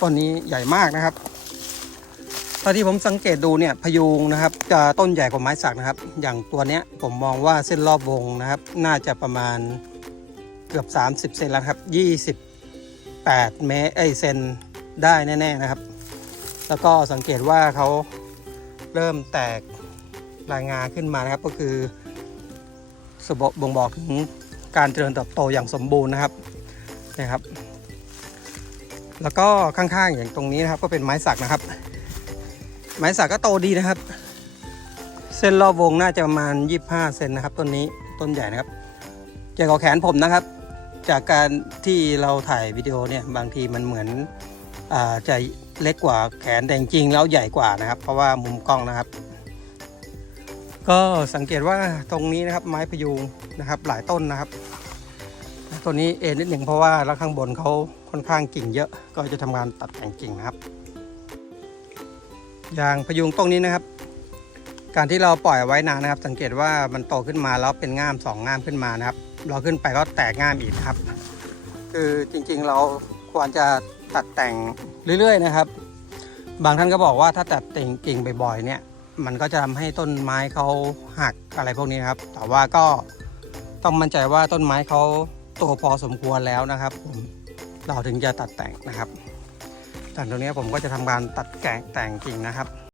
ต้นนี้ใหญ่มากนะครับเท่าที่ผมสังเกตดูเนี่ยพยุงนะครับ จะต้นใหญ่กว่าไม้สักนะครับ อย่างตัวเนี้ยผมมองว่าเส้นรอบวงนะครับ น่าจะประมาณเกือบ 30เซนแล้วครับ28เมตรเอ้ยเซนได้แน่ๆนะครับ แล้วก็สังเกตว่าเขาเริ่มแตกรายงาขึ้นมานะครับ ก็คือสบบ่งบอกถึงการเจริญเติบโตอย่างสมบูรณ์นะครับนะครับ แล้วก็ข้างๆอย่างตรงนี้นะครับ ก็เป็นไม้สักนะครับ ไม้สักก็โตดีนะครับ เส้นรอบวงน่าจะประมาณ 25เซนนะครับ ต้นนี้ต้นใหญ่นะครับใหญ่กว่าแขนผมนะครับ จากการที่เราถ่ายวิดีโอเนี่ยบางทีมันเหมือนอจะเล็กกว่าแขนแต่จริงแล้วใหญ่กว่านะครับ เพราะว่ามุมกล้องนะครับ ก็สังเกตว่าตรงนี้นะครับไม้พยุงนะครับ หลายต้นนะครับ ต้นนี้เอ็นนิดหนึ่งเพราะว่าแล้วข้างบนเขาค่อนข้างกิ่งเยอะ ก็จะทำการตัดแต่งกิ่งนะครับ อย่างพยุงต้นนี้นะครับ การที่เราปล่อยไว้นานนะครับ สังเกตว่ามันโตขึ้นมาแล้วเป็นง่ามสองง่ามขึ้นมานะครับ เราขึ้นไปก็แตกง่ามอีกครับ คือจริงๆเราควรจะตัดแต่งเรื่อยๆนะครับ บางท่านก็บอกว่าถ้าตัดแต่งกิ่งบ่อยๆเนี่ยมันก็จะทำให้ต้นไม้เขาหักอะไรพวกนี้นะครับ แต่ว่าก็ต้องมั่นใจว่าต้นไม้เขา โตพอสมควรแล้วนะครับผมเราถึงจะตัดแต่งนะครับแต่ตรงนี้ผมก็จะทำการตัดแกงแต่งจริงนะครับ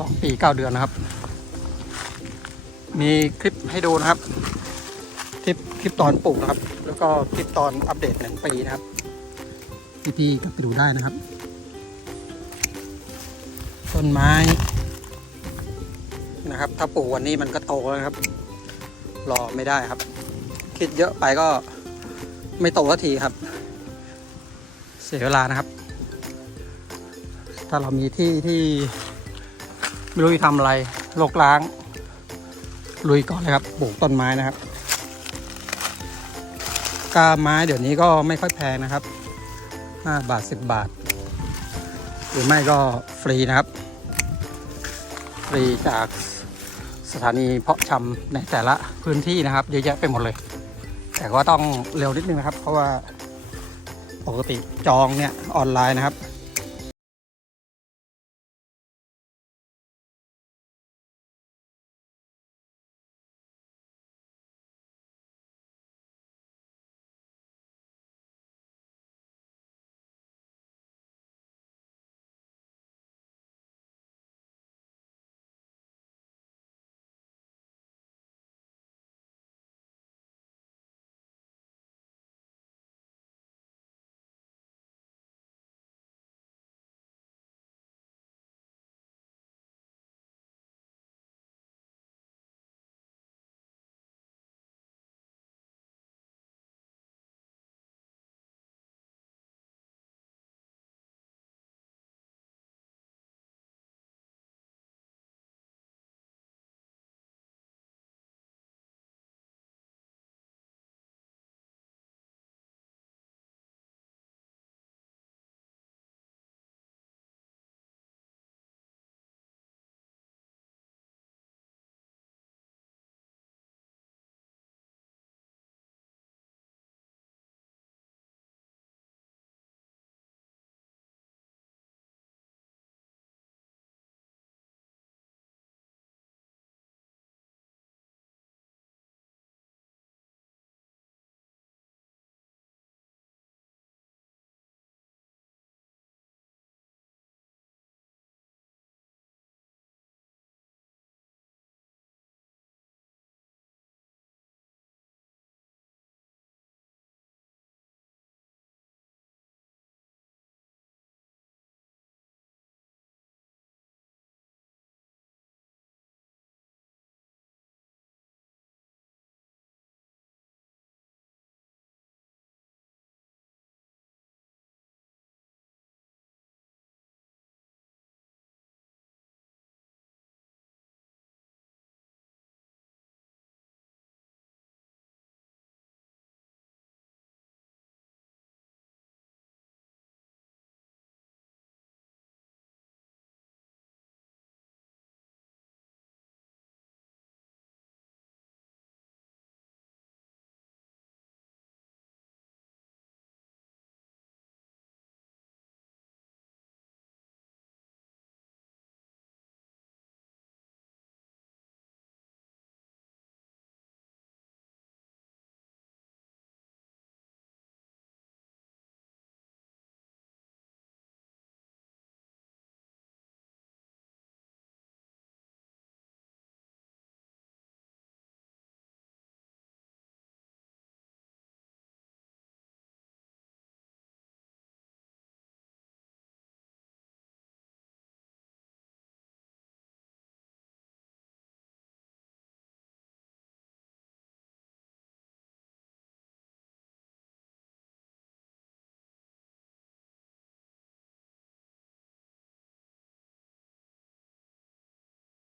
สองปีเก้าเดือนนะครับ มีคลิปให้ดูนะครับ คลิปคลิปตอนปลูกนะครับ แล้วก็คลิปตอนอัปเดตหนึ่งปีนะครับพี่ๆก็ไปดูได้นะครับ ต้นไม้นะครับ ถ้าปลูกวันนี้มันก็โตแล้วครับ รอไม่ได้ครับ คิดเยอะไปก็ไม่โตสักทีครับ เสียเวลานะครับ ถ้าเรามีที่ที่ ไม่รู้จะทำอะไรโลกล้าง ลุยก่อนเลยครับปลูกต้นไม้นะครับกาไม้เดี๋ยวนี้ก็ไม่ค่อยแพงนะครับ 5 บาท 10 บาท หรือไม่ก็ฟรีนะครับ ฟรีจากสถานีเพาะชำในแต่ละพื้นที่นะครับ เยอะแยะไปหมดเลย แต่ก็ต้องเร็วนิดนึงนะครับ เพราะว่าปกติจองเนี่ยออนไลน์นะครับ